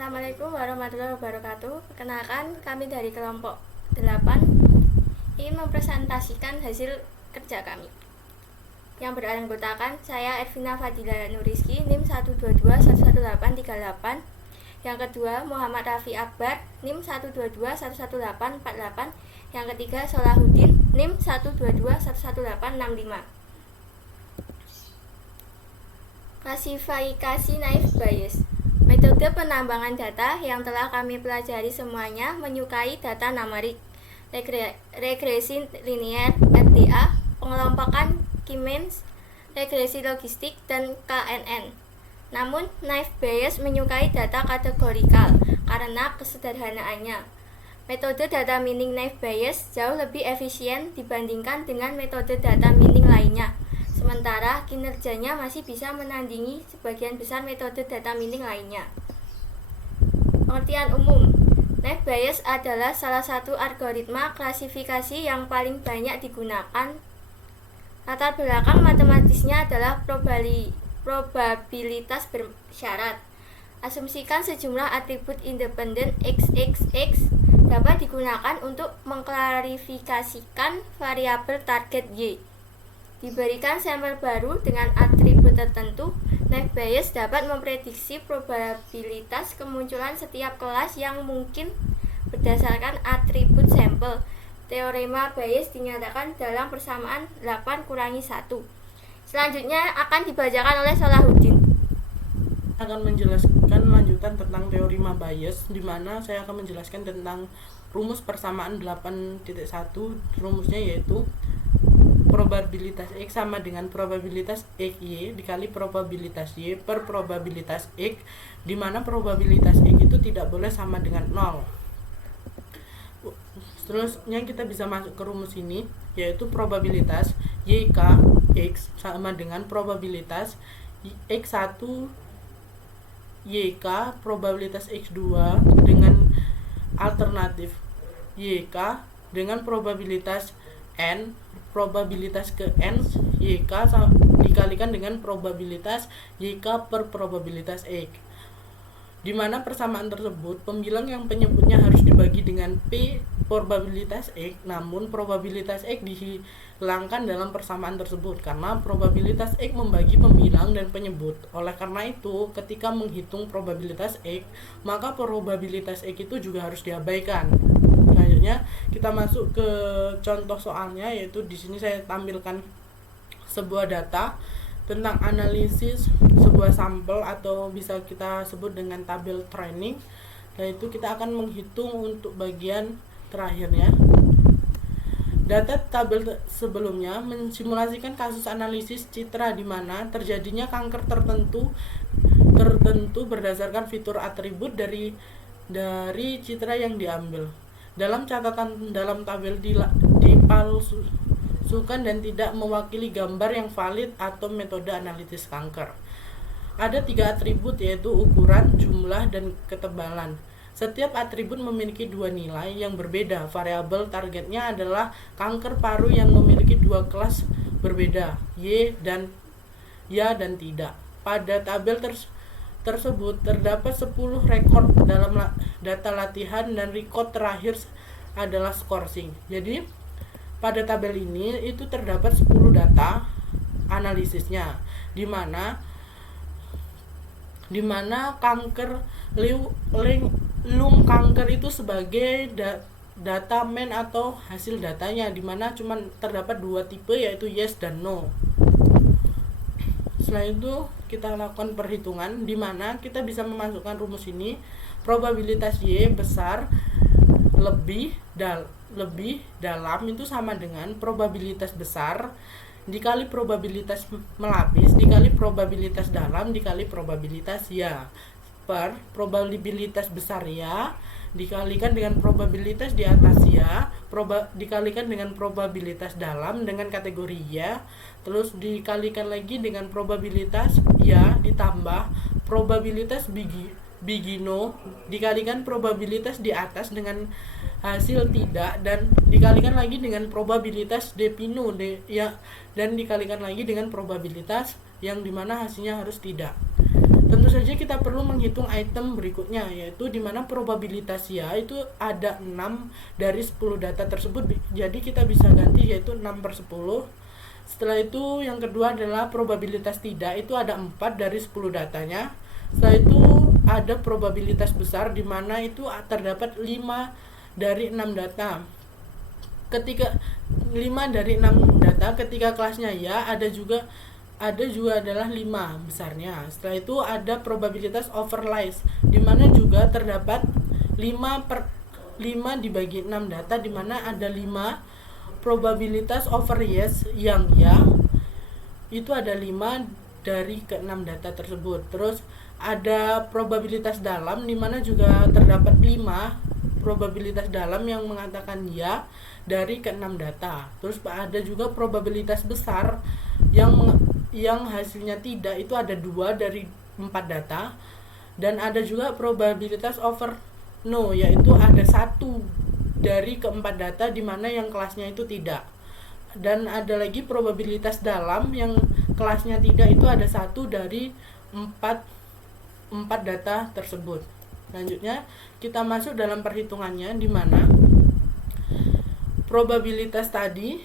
Assalamualaikum warahmatullahi wabarakatuh. Perkenalkan, kami dari kelompok 8 ingin mempresentasikan hasil kerja kami yang beranggotakan saya Ervina Fadila Nuriski NIM 122111838. Yang kedua Muhammad Rafi Akbar NIM 122111848. Yang ketiga Solahuddin NIM 122111865. Klasifikasi naive Bayes. Metode penambangan data yang telah kami pelajari semuanya menyukai data numerik, regresi linear, RDA, pengelompokan K-means, regresi logistik, dan KNN. Namun, naive Bayes menyukai data kategorikal karena kesederhanaannya. Metode data mining naive Bayes jauh lebih efisien dibandingkan dengan metode data mining lainnya. Sementara kinerjanya masih bisa menandingi sebagian besar metode data mining lainnya. Pengertian umum, naive Bayes adalah salah satu algoritma klasifikasi yang paling banyak digunakan. Latar belakang matematisnya adalah probabilitas bersyarat. Asumsikan sejumlah atribut independen XXX dapat digunakan untuk mengklarifikasikan variabel target Y. Diberikan sampel baru dengan atribut tertentu, naive Bayes dapat memprediksi probabilitas kemunculan setiap kelas yang mungkin berdasarkan atribut sampel. Teorema Bayes dinyatakan dalam persamaan 8-1. Selanjutnya akan dibacakan oleh Solahuddin. Akan menjelaskan lanjutan tentang teorema Bayes, di mana saya akan menjelaskan tentang rumus persamaan 8.1. Rumusnya yaitu probabilitas X sama dengan probabilitas XY dikali probabilitas Y per probabilitas X, di mana probabilitas X itu tidak boleh sama dengan 0. Seterusnya kita bisa masuk ke rumus ini, yaitu probabilitas YK X sama dengan probabilitas X1 YK probabilitas X2 dengan alternatif YK dengan probabilitas N, probabilitas ke N YK dikalikan dengan probabilitas YK per probabilitas X, di mana persamaan tersebut pembilang yang penyebutnya harus dibagi dengan P probabilitas X, namun probabilitas X dihilangkan dalam persamaan tersebut karena probabilitas X membagi pembilang dan penyebut. Oleh karena itu, ketika menghitung probabilitas X, maka probabilitas X itu juga harus diabaikan. Selanjutnya kita masuk ke contoh soalnya, yaitu di sini saya tampilkan sebuah data tentang analisis sebuah sampel atau bisa kita sebut dengan tabel training. Yaitu kita akan menghitung untuk bagian terakhirnya. Data tabel sebelumnya mensimulasikan kasus analisis citra di mana terjadinya kanker tertentu berdasarkan fitur atribut dari citra yang diambil. Dalam catatan dalam tabel dipalsukan dan tidak mewakili gambar yang valid atau metode analisis kanker. Ada 3 atribut, yaitu ukuran, jumlah, dan ketebalan. Setiap atribut memiliki 2 nilai yang berbeda. Variabel targetnya adalah kanker paru yang memiliki 2 kelas berbeda, ya dan tidak. Pada tabel tersebut terdapat 10 rekor dalam data latihan dan rekor terakhir adalah scoring. Jadi pada tabel ini itu terdapat 10 data analisisnya, di mana kanker lung kanker itu sebagai data main atau hasil datanya, di mana cuma terdapat 2 tipe, yaitu yes dan no. Setelah itu kita lakukan perhitungan, di mana kita bisa memasukkan rumus ini. Probabilitas Y besar lebih dalam itu sama dengan probabilitas besar dikali probabilitas melapis dikali probabilitas dalam dikali probabilitas ya per probabilitas besar ya dikalikan dengan probabilitas di atas ya dikalikan dengan probabilitas dalam dengan kategori ya, terus dikalikan lagi dengan probabilitas ya ditambah probabilitas bigino dikalikan probabilitas di atas dengan hasil tidak, dan dikalikan lagi dengan probabilitas depino dan dikalikan lagi dengan probabilitas yang dimana hasilnya harus tidak. tentu saja kita perlu menghitung item berikutnya, yaitu dimana probabilitas ya itu ada 6 dari 10 data tersebut, jadi kita bisa ganti yaitu 6/10. Setelah itu yang kedua adalah probabilitas tidak, itu ada 4 dari 10 datanya. Setelah itu ada probabilitas besar, dimana itu terdapat 5 dari 6 data. Ketika 5 dari 6 data, ketika kelasnya ya, ada juga adalah 5 besarnya. Setelah itu ada probabilitas overlies, dimana juga terdapat 5 dibagi 6 data, dimana ada 5. Probabilitas over yes yang ya itu ada 5 dari ke-6 data tersebut. Terus ada probabilitas dalam, dimana juga terdapat 5 probabilitas dalam yang mengatakan ya dari ke-6 data. Terus ada juga probabilitas besar yang hasilnya tidak, itu ada 2 dari 4 data. Dan ada juga probabilitas over no, yaitu ada 1 dari ke-4 data, di mana yang kelasnya itu tidak. Dan ada lagi probabilitas dalam yang kelasnya tidak, itu ada 1 dari 4 data tersebut. Selanjutnya kita masuk dalam perhitungannya, di mana probabilitas tadi,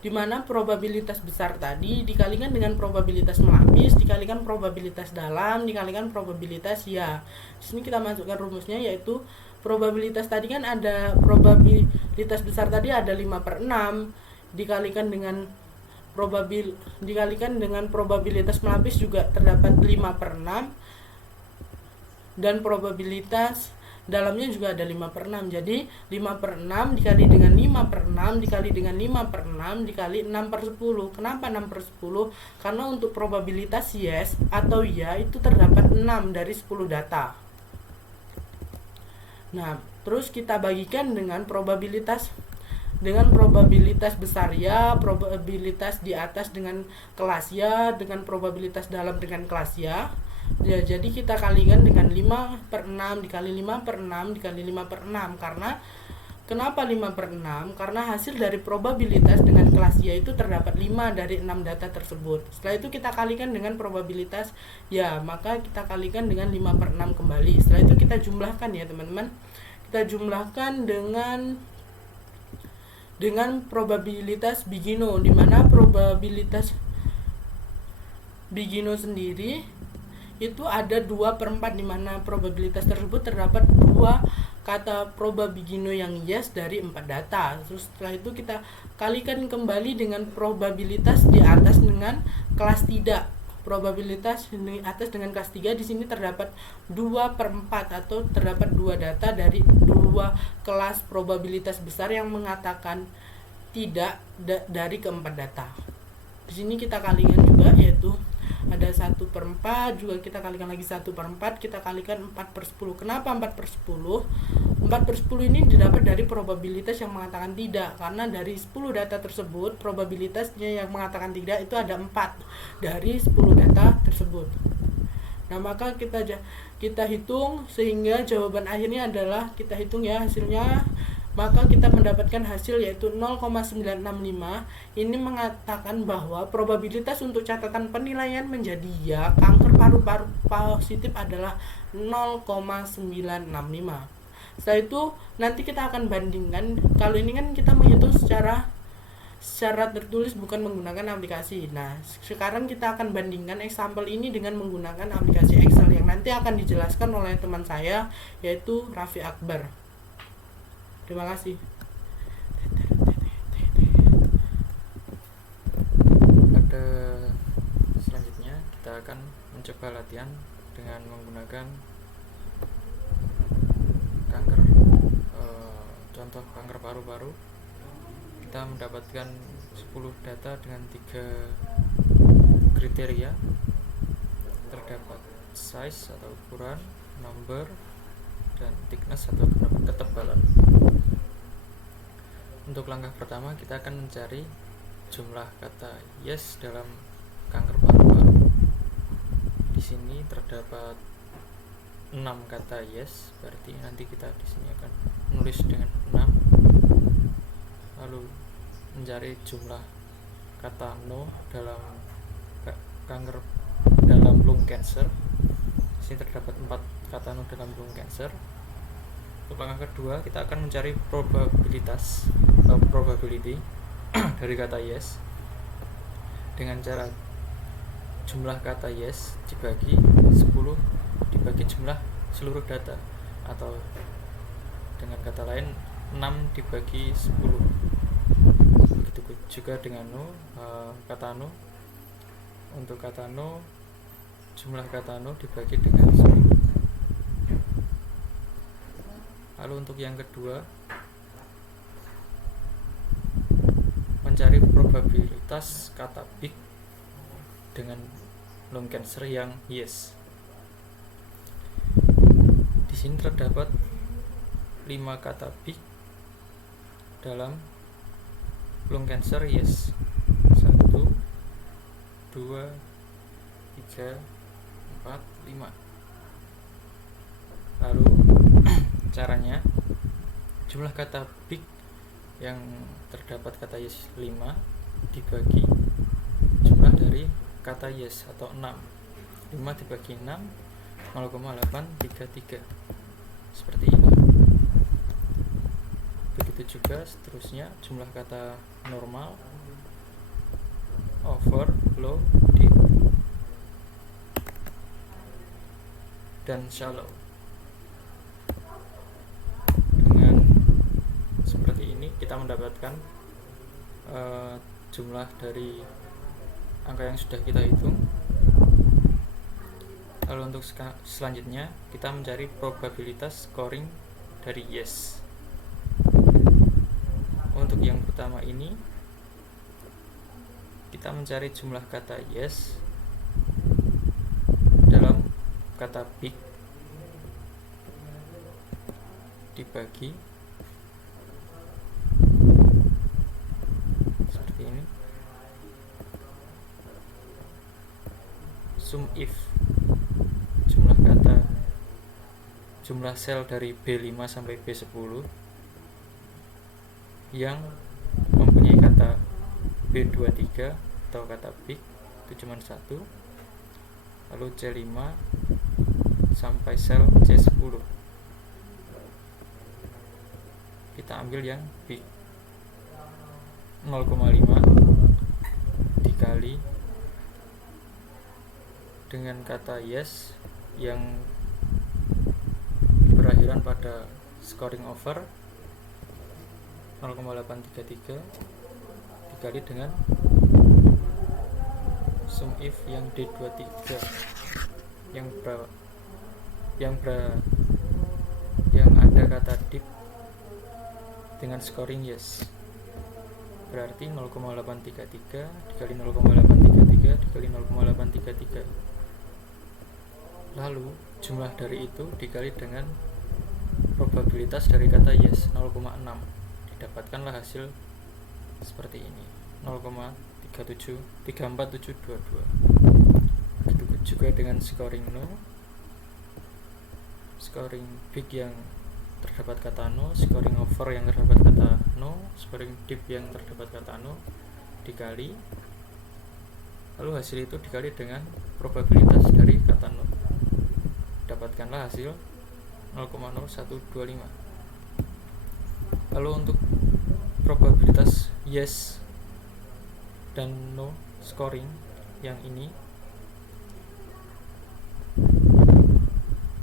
di mana probabilitas besar tadi dikalikan dengan probabilitas melapis dikalikan probabilitas dalam dikalikan probabilitas ya. Di sini kita masukkan rumusnya, yaitu probabilitas tadi kan ada probabilitas besar tadi ada 5/6 dikalikan dengan probabilitas melapis juga terdapat 5/6, dan probabilitas dalamnya juga ada 5/6. Jadi 5/6 dikali dengan 5/6 dikali dengan 5/6 dikali 6/10. Kenapa 6/10? Karena untuk probabilitas yes atau ya itu terdapat 6 dari 10 data. Nah, terus kita bagikan dengan probabilitas besar ya, probabilitas di atas dengan kelas ya, dengan probabilitas dalam dengan kelas ya. Ya, jadi kita kalikan dengan 5/6 dikali 5/6 dikali 5/6. Karena kenapa 5/6? Karena hasil dari probabilitas dengan kelas ya itu terdapat 5 dari 6 data tersebut. Setelah itu kita kalikan dengan probabilitas ya, maka kita kalikan dengan 5/6 kembali. Setelah itu kita jumlahkan ya teman-teman. Kita jumlahkan dengan probabilitas Bigino, di mana probabilitas Bigino sendiri itu ada 2/4, di mana probabilitas tersebut terdapat 2 kata probabigino yang yes dari 4 data. Terus setelah itu kita kalikan kembali dengan probabilitas di atas dengan kelas tidak. Probabilitas di atas dengan kelas 3 di sini terdapat 2/4 atau terdapat 2 data dari 2 kelas probabilitas besar yang mengatakan tidak dari ke-4 data. Di sini kita kalikan juga, yaitu ada 1/4, juga kita kalikan lagi 1/4, kita kalikan 4/10. Kenapa 4/10? 4/10 ini didapat dari probabilitas yang mengatakan tidak, karena dari 10 data tersebut probabilitasnya yang mengatakan tidak itu ada 4 dari 10 data tersebut. Nah, maka kita hitung sehingga jawaban akhirnya adalah, kita hitung ya hasilnya, maka kita mendapatkan hasil yaitu 0,965. Ini mengatakan bahwa probabilitas untuk catatan penilaian menjadi ya kanker paru-paru positif adalah 0,965. Setelah itu nanti kita akan bandingkan. Kalau ini kan kita menghitung secara tertulis bukan menggunakan aplikasi. Nah, sekarang kita akan bandingkan example ini dengan menggunakan aplikasi Excel yang nanti akan dijelaskan oleh teman saya, yaitu Raffi Akbar. Terima kasih. Pada selanjutnya kita akan mencoba latihan dengan menggunakan contoh kanker paru-paru. Kita mendapatkan 10 data dengan 3 kriteria. Terdapat size atau ukuran, number, dan thickness atau ketebalan. Untuk langkah pertama kita akan mencari jumlah kata yes dalam kanker paru-paru. Di sini terdapat 6 kata yes, berarti nanti kita di sini akan menulis dengan 6. Lalu mencari jumlah kata no dalam kanker dalam dalam lung cancer. Di sini terdapat 4 kata no dalam lung cancer. Untuk langkah kedua, kita akan mencari probabilitas atau probability dari kata yes dengan cara jumlah kata yes dibagi 10 dibagi jumlah seluruh data, atau dengan kata lain 6 dibagi 10. Begitu juga dengan kata no. Untuk kata no, jumlah kata no dibagi dengan 10. Lalu untuk yang kedua, mencari probabilitas kata big dengan lung cancer yang yes. Di sini terdapat 5 kata big dalam lung cancer yes. 1 2 3 4 5. Lalu caranya, jumlah kata big yang terdapat kata yes 5 dibagi jumlah dari kata yes atau 6. 5 dibagi 6 0,833 seperti ini. Begitu juga seterusnya, jumlah kata normal, over, low, deep, dan shallow. Dengan seperti ini kita mendapatkan jumlah dari angka yang sudah kita hitung. Lalu untuk selanjutnya kita mencari probabilitas scoring dari yes. Untuk yang pertama ini kita mencari jumlah kata yes dalam kata big dibagi seperti ini, sum if jumlah sel dari B5 sampai B10 yang mempunyai kata B23 atau kata big itu cuma 1, lalu C5 sampai sel C10 kita ambil yang big 0,5 dikali dengan kata yes yang berakhiran pada scoring over 0,833 dikali dengan sum if yang D23 yang ada kata deep dengan scoring yes, berarti 0,833 dikali 0,833 dikali 0,833. Lalu jumlah dari itu dikali dengan probabilitas dari kata yes 0,6, didapatkanlah hasil seperti ini, 0,34722. Begitu juga dengan scoring no, scoring big yang terdapat kata no, scoring over yang terdapat kata no, scoring deep yang terdapat kata no dikali, lalu hasil itu dikali dengan probabilitas dari kata no, dapatkanlah hasil 0,0125. Lalu untuk probabilitas yes dan no scoring yang ini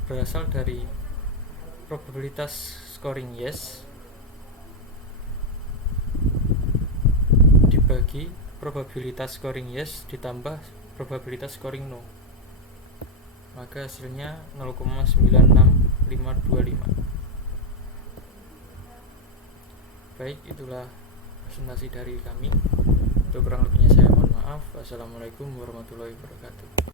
berasal dari probabilitas scoring yes dibagi probabilitas scoring yes ditambah probabilitas scoring no, maka hasilnya 0,96525. Baik, itulah presentasi dari kami. Untuk kurang lebihnya saya mohon maaf. Wassalamualaikum warahmatullahi wabarakatuh.